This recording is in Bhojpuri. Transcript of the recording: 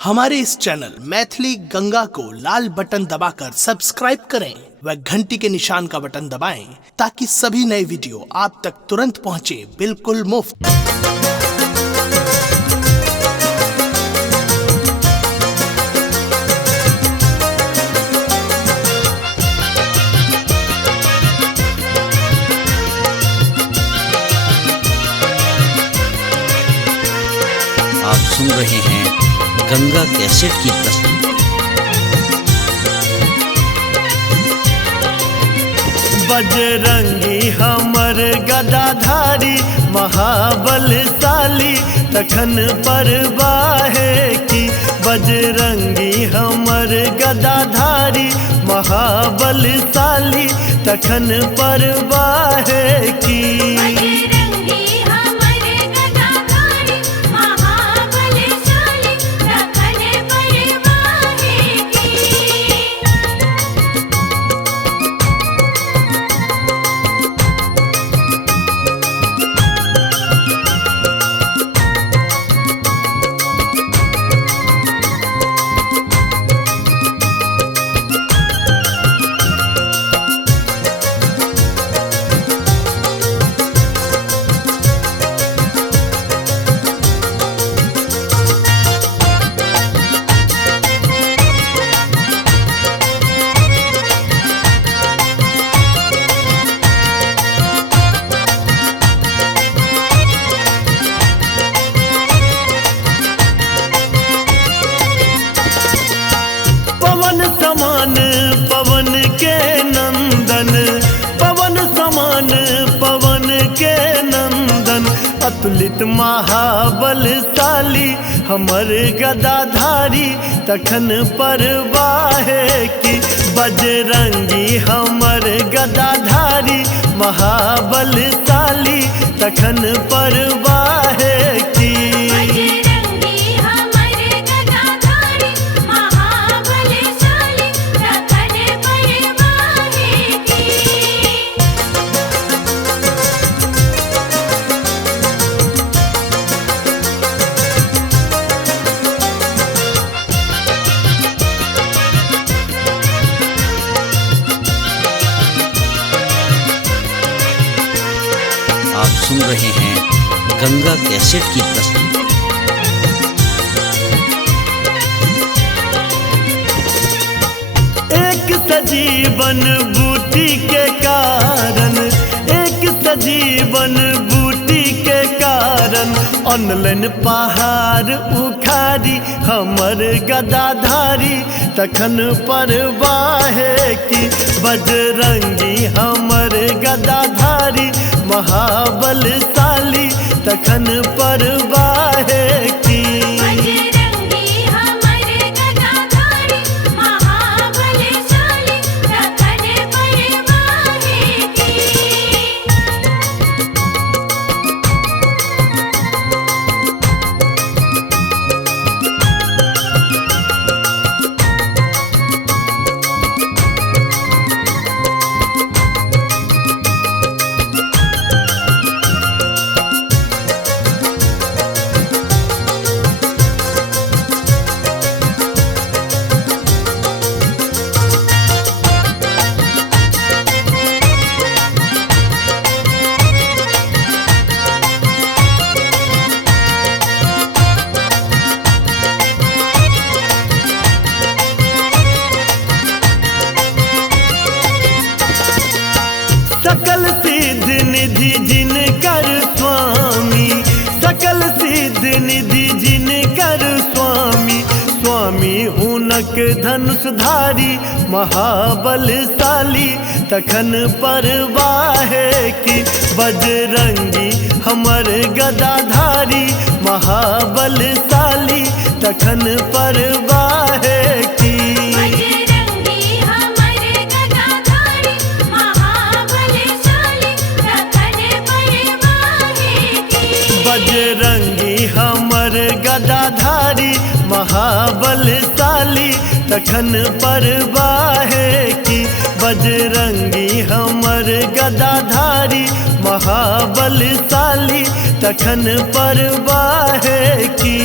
हमारे इस चैनल मैथिली गंगा को लाल बटन दबाकर सब्सक्राइब करें व घंटी के निशान का बटन दबाएं ताकि सभी नए वीडियो आप तक तुरंत पहुंचे बिल्कुल मुफ्त। आप सुन रहे हैं गंगा कैसेट की प्रस्तुति। बजरंगी हमर गदाधारी महाबलशाली तखन परवाहे की। बजरंगी हमर गदाधारी महाबलशाली तखन परवाहे की। पवन के नंदन पवन समान पवन के नंदन अतुलित महाबलशाली हमर गदाधारी तखन परवाहे की। बजरंगी हमर गदाधारी महाबलशाली तखन परवाहे की। आप सुन रहे हैं गंगा कैसेट की प्रस्तुति। एक सजीवन बूटी के कारण एक सजीवन बूटी के कारण अनलन पहाड़ उखाड़ी हमर गदाधारी तखन परवाहे की। बजरंगी हमर गदाधारी महाबलशाली तखन परवाहे की। सकल सिद्ध निधि जिनकर स्वामी सकल सिद्ध निधि जिनकर स्वामी स्वामी हुनक धनुषधारी महाबलशाली तखन परवाहे की। बजरंगी हमर गदाधारी महाबलशाली तखन परवाहे की। बजरंगी हमर गदाधारी महाबलशाली तखन परवाहे की। बजरंगी हमर गदाधारी महाबलशाली तखन परवाहे की।